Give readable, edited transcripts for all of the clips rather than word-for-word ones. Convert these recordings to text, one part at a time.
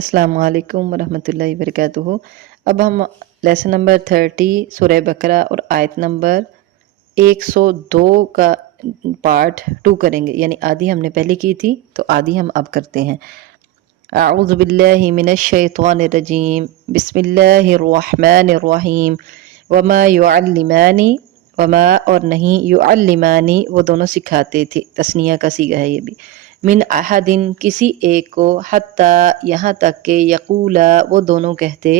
السلام علیکم ورحمۃ اللہ وبرکاتہ۔ اب ہم لیسن نمبر 30 سورہ بقرہ اور آیت نمبر 102 کا پارٹ 2 کریں گے، یعنی آدھی ہم نے پہلے کی تھی تو آدھی ہم اب کرتے ہیں۔ اعوذ باللہ من الشیطان الرجیم، بسم اللہ الرحمن الرحیم۔ وما یعلمان، وما اور نہیں، یعلمان وہ دونوں سکھاتے تھے، تثنیہ کا صیغہ ہے یہ بھی، من احدن کسی ایک کو، حتی یہاں تک کہ یقولا وہ دونوں کہتے،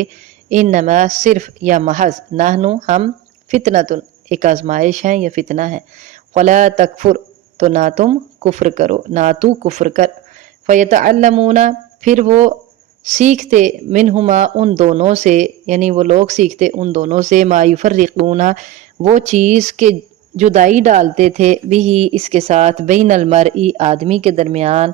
انما صرف یا محض، نحنو ہم، فتنۃ ایک آزمائش ہیں یا فتنہ ہے، فلا تکفر تو نہ تم کفر کرو، نہ تو کفر کر، فیتعلمون پھر وہ سیکھتے، منہما ان دونوں سے، یعنی وہ لوگ سیکھتے ان دونوں سے، ما یفرقون وہ چیز کہ جدائی ڈالتے تھے، بھی اس کے ساتھ، بین المرئی آدمی کے درمیان،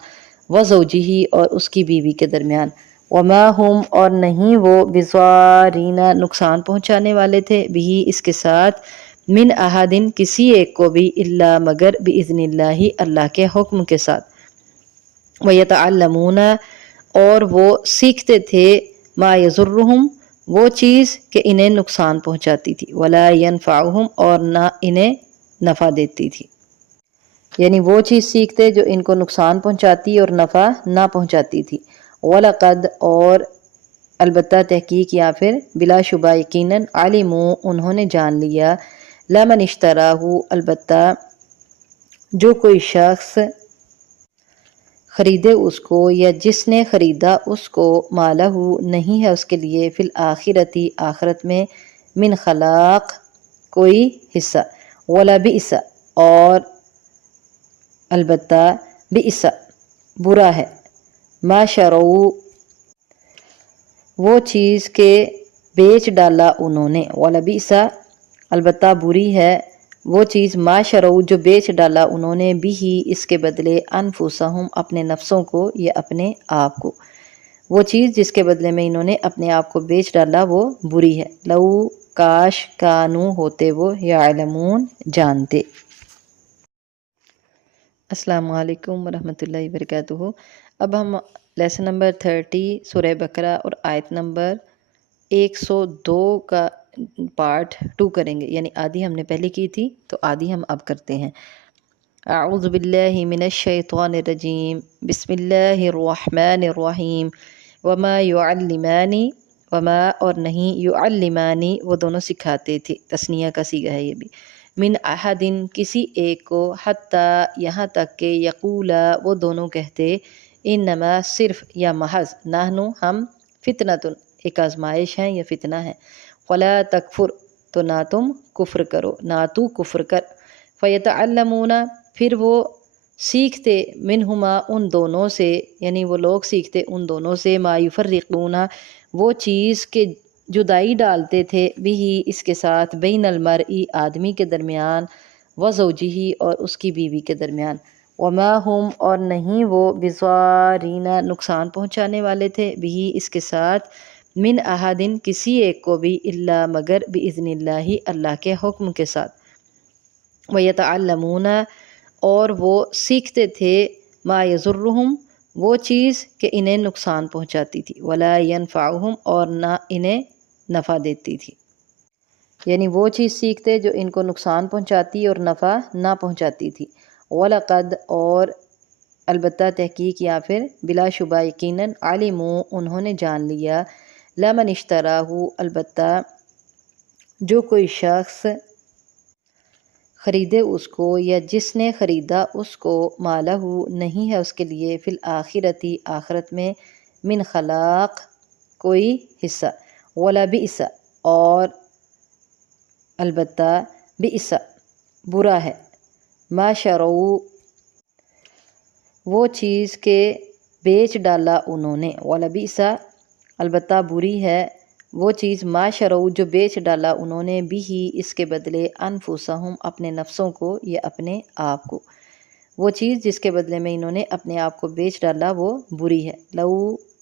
وزوجہ اور اس کی بیوی کے درمیان، وما ہم اور نہیں وہ، بضارین نقصان پہنچانے والے تھے، بھی اس کے ساتھ، من احدن کسی ایک کو بھی، الا مگر، باذن اللہ اللہ کے حکم کے ساتھ، ویتعلمون اور وہ سیکھتے تھے، ما یضرہم وہ چیز کہ انہیں نقصان پہنچاتی تھی، ولا ینفعہم اور نہ انہیں نفع دیتی تھی، یعنی وہ چیز سیکھتے جو ان کو نقصان پہنچاتی اور نفع نہ پہنچاتی تھی، وَلَقَدْ اور البتہ تحقیق یا پھر بلا شبہ یقیناً، علموا انہوں نے جان لیا، لمن اشتراہ البتہ جو کوئی شخص خریدے اس کو، یا جس نے خریدا اس کو، مالہ نہیں ہے اس کے لیے، فی الآخرتی آخرت میں، من خلاق کوئی حصہ، وَلَبِئْسَ اور البتہ، بئس برا ہے، ما شرعوا وہ چیز کہ بیچ ڈالا انہوں نے، وَلَبِئْسَ البتہ بری ہے، وہ چیز، ما شرعوا جو بیچ ڈالا انہوں نے، بھی اس کے بدلے، انفسہم اپنے نفسوں کو یا اپنے آپ کو، وہ چیز جس کے بدلے میں انہوں نے اپنے آپ کو بیچ ڈالا وہ بری ہے، لو کاش، کانو ہوتے وہ، یعلمون جانتے۔ السلام علیکم ورحمۃ اللہ وبرکاتہ۔ اب ہم لیسن نمبر 30 سورہ بقرہ اور آیت نمبر 102 کا پارٹ 2 کریں گے، یعنی آدھی ہم نے پہلے کی تھی تو آدھی ہم اب کرتے ہیں۔ اعوذ باللہ من الشیطان الرجیم، بسم اللہ الرحمن الرحیم۔ وما یعلمان، وما اور نہیں، یعلمان وہ دونوں سکھاتے تھے، تثنیہ کا صیغہ ہے یہ بھی، من احدن کسی ایک کو، حتی یہاں تک کہ یقولا وہ دونوں کہتے، انما صرف یا محض، نحنو ہم، فتنۃ ایک آزمائش ہیں یا فتنہ ہے، فلا تکفر تو نہ تم کفر کرو، نہ تو کفر کر، فیتعلمون پھر وہ سیکھتے، منہما ان دونوں سے، یعنی وہ لوگ سیکھتے ان دونوں سے، ما یفرقون وہ چیز کہ جدائی ڈالتے تھے، بھی اس کے ساتھ، بین المرئی آدمی کے درمیان، وزوجہ اور اس کی بیوی کے درمیان، وما ہم اور نہیں وہ، بضارین نقصان پہنچانے والے تھے، بھی اس کے ساتھ، من احدن کسی ایک کو بھی، الا مگر، باذن اللہ اللہ کے حکم کے ساتھ، ویتعلمون اور وہ سیکھتے تھے، ما یضرہم وہ چیز کہ انہیں نقصان پہنچاتی تھی، ولا ینفعہم اور نہ انہیں نفع دیتی تھی، یعنی وہ چیز سیکھتے جو ان کو نقصان پہنچاتی اور نفع نہ پہنچاتی تھی، وَلَقَدْ اور البتہ تحقیق یا پھر بلا شبہ یقیناً، علموا انہوں نے جان لیا، لمن اشتراہ البتہ جو کوئی شخص خریدے اس کو، یا جس نے خریدا اس کو، مالہ نہیں ہے اس کے لیے، فی الآخرتی آخرت میں، من خلاق کوئی حصہ، وَلَبِئْسَ اور البتہ، بئس برا ہے، ما شرعوا وہ چیز کہ بیچ ڈالا انہوں نے، وَلَبِئْسَ البتہ بری ہے، وہ چیز، ما شرعوا جو بیچ ڈالا انہوں نے، بھی اس کے بدلے، انفسہم اپنے نفسوں کو یا اپنے آپ کو، وہ چیز جس کے بدلے میں انہوں نے اپنے آپ کو بیچ ڈالا وہ بری ہے، لو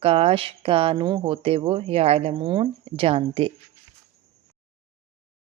کاش، کانو ہوتے وہ، یعلمون جانتے۔